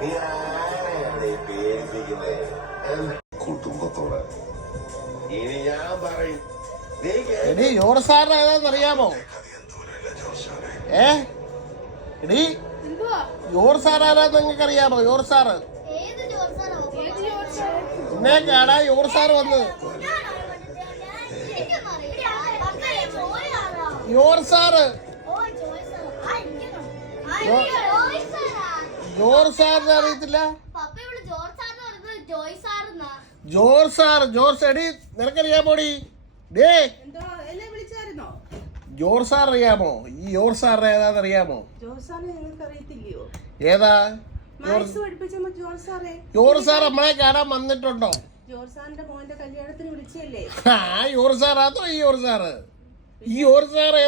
നീ ആരെയാണ് ഈ പേടിപ്പിക്കുന്നേ കുടുംബത്തോടെ. ഇനി ഞാൻ പറയും. നീ എടി യോർ സാറിന് ഏതാന്ന് അറിയാമോ? ഏ? എടി എന്തുവാ? സാർ ആരാന്ന് നിങ്ങൾക്ക് അറിയാമോ? യോർ സാറ് ജോർസാണ് ഇന്നേക്കാടാ യോർ സാർ വന്ന്. യോർ സാറ്. ജോർ സാറിനെ അറിയത്തില്ല? ജോർജ് സാർ ജോർജ് സാർ എടി നിനക്കറിയാമോടി ഡേ ജോർജ് എന്നെ വിളിച്ചായിരുന്നോ? ജോർ സാർ അറിയാമോ? ഈ ജോർജ് സാറിന് ഏതാന്ന് അറിയാമോ? ഏതാ? ജോർജ് സാർ നമ്മളെ കാണാൻ വന്നിട്ടുണ്ടോ? ജോർ സാറിന്റെ മോന്റെ കല്യാണത്തിന് വിളിച്ചല്ലേ ആ ജോർജ് സാറാത്തോ ഈ ജോർജ് സാറ്? ഈ ജോർജ് സാറ്